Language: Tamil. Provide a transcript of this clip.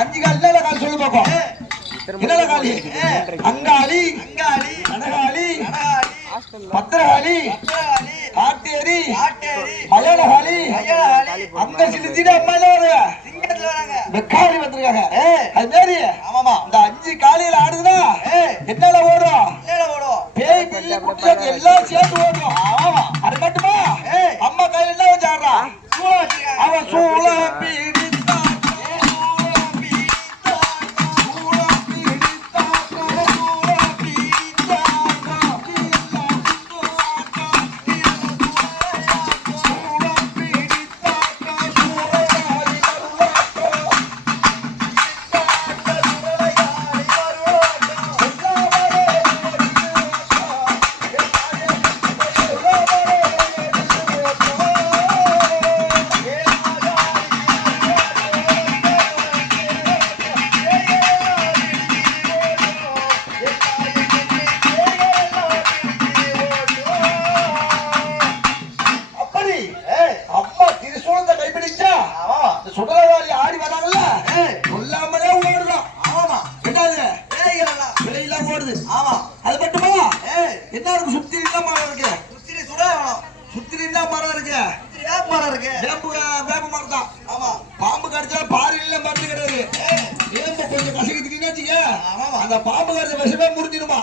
அஞ்சு கால் என்ன கால் சொல்லு பாப்போம். என்னல காலி? அங்காளி, கனகாளி, பத்திரகாளி, காட்டேரி, மலையாளகாளி, அங்க சிலிச்சிட்டு அம்மா என்ன வருவா? வெக்காளி வந்திருக்காங்க. அது மாதிரி இந்த அஞ்சு காலையில ஆடுதுன்னா என்னால ஓடும்? பேய் பில்லி குட்டி எல்லாம் சேர்ந்து ஓடும். அது மட்டுமா அம்மா கையில என்ன வச்சு ஆடுறா? அவன் சூளம் சுடலவாளி ஆடி வராங்கல்ல சொல்லாமலே ஓடுறோம். ஆமா என்னது விலையெல்லாம் ஓடுது. ஆமா அது மட்டுமா என்ன இருக்கு? சுத்தி என்ன மரம் இருக்கு? சுத்தி என்ன மரம் இருக்கு? வேப்ப மரம் தான். ஆமா பாம்பு கடிச்சா பாறையில மருந்து கிடையாது. வேம்பு கொஞ்சம் கசக்கிட்டீங்கன்னா அந்த பாம்பு கடிச்ச விஷமே முடிஞ்சிருமா?